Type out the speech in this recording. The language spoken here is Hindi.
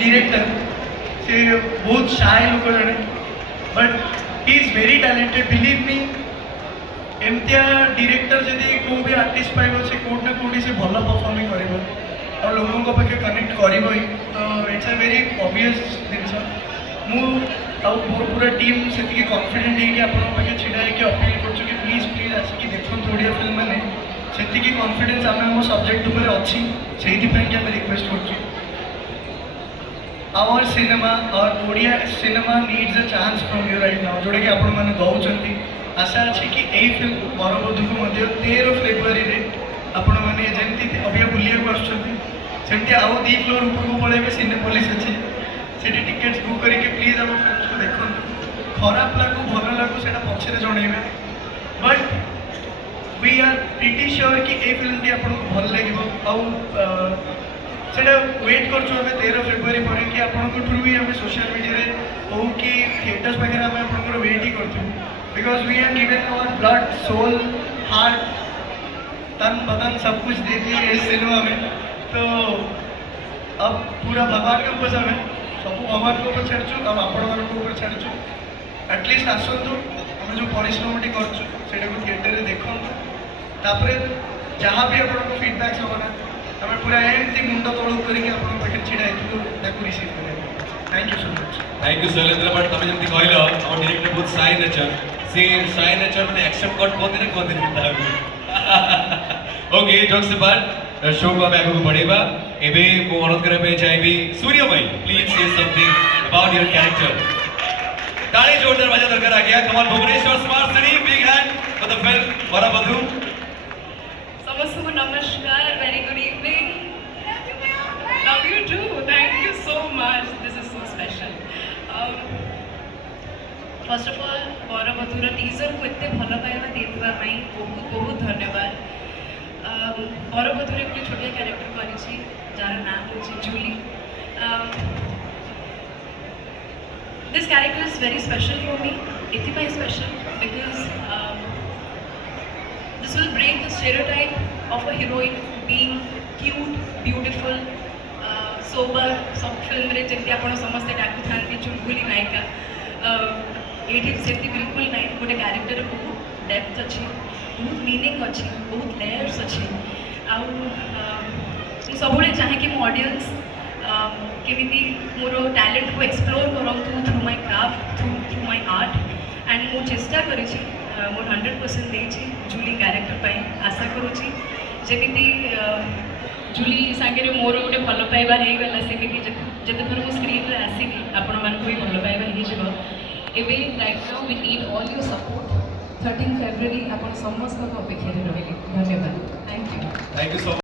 डिरेक्टर से बहुत शाय लोक जड़े but he is very talented believe me एमतिया डिरेक्टर जदि को भी आर्टिस्ट पाइब से कोट ना कोटी से भल परफॉर्मिंग कर और लोगों पाखे कनेक्ट कर तो इट्स अ वेरी ऑब्वियस जिन मोर पूरा टीम से कॉन्फिडेंट है कि आपके पाखे छिड़ा है अपील कर प्लीज प्लीज आसिक देखो ओडिया फिल्म मैंने से कॉन्फिडेंस आम आम सब्जेक्ट उपर अच्छी से रिक्वेस्ट कर आवर सिनेमा और Odia cinema needs a chance from you right now जोड़ा कि आपण मैंने दौरान आशा अच्छी कि यही फिल्म बरबधु को 13 फेब्रुआरी आपण मैंने जमी अभिया बुलिया आसमती आउ 2 फ्लोर उपरको पड़े सिनेपोलिस अच्छी से टिकेट्स बुक करके प्लीज आम फिल्म को देखो खराब लगू भल लगू से पचर जनइबे but we are pretty sure कि ये फिल्म टी आपको भल लगे सेटा वेट कर 13 फेब्रुआरी पर कि आपको थ्रू ही आम सोशल मीडिया हो कि थिएटर्स पाखे आम आप वेट ही करूँ because we have given our blood soul heart तन बदन सब कुछ दे दिए इस सिनेमा में तो अब पूरा भगवान के ऊपर सब सब भगवान के ऊपर छाड़ू अब आपण ऊपर छाड़ू एटलिस्ट आसतु आम जो परिश्रम कर थिएटर में देखूँ तापर जहाँ भी आपको फीडबैक्स हम ना आम पूरा एमती मुंड तौल कर छिड़ा रिसीव कर thank you so much thank you Shailendra but तुम जमी कहल आम डायरेक्टर बहुत साई नेचर से साई नेचर मैंने एक्सेप्ट कर कहते ओके जोक्स अपार्ट शो को आम आगे बढ़ेगा एवं मु अनुरोध करने चाहिए सूर्य भाई प्लीज से समथिंग अबाउट योर कैरेक्टर ताली जोरदार बजा दरकार आ गया Kamal Bhubaneswar smart city big hand for the film Barbadhu समस्त को नमस्कार very good evening love you too thank you so much this is so special first of all बरबधुर टीजर को एत भल पाइबा देवा बहुत बहुत धन्यवाद बरबधुर एक छोटिया कैरेक्टर करी जार नाम हूँ Julie this character is very special for me इतनी special because this will break the stereotype of a heroine being cute, beautiful, sober. सब फिल्म रे जल्दी आपण समस्त डाकू थांती चुलबुली नायिका एठी सेती बिल्कुल नहीं गोटे कैरेक्टर बहुत डेप्थ अच्छी बहुत मीनिंग अच्छी बहुत लेयर्स अच्छी आउ सब चाहे कि मो ऑडियंस केमिति मोर टैलेंट को एक्सप्लोर करंतु through my craft through my art and मु चेष्टा करिछि मोर 100% देछि जूली कैरेक्टर पाई आशा करुछि जेमिति जूली सांगे मोर गोटे भल पाइबा हो गला सेमिति जते थर मो स्क्रीन रे आसीली आपण मान को भी भल पाइबा हो जिवो एबे right now we need all your support 13 February आपण समस्त को अपेक्षा रे रहिली धन्यवाद थैंक यू सो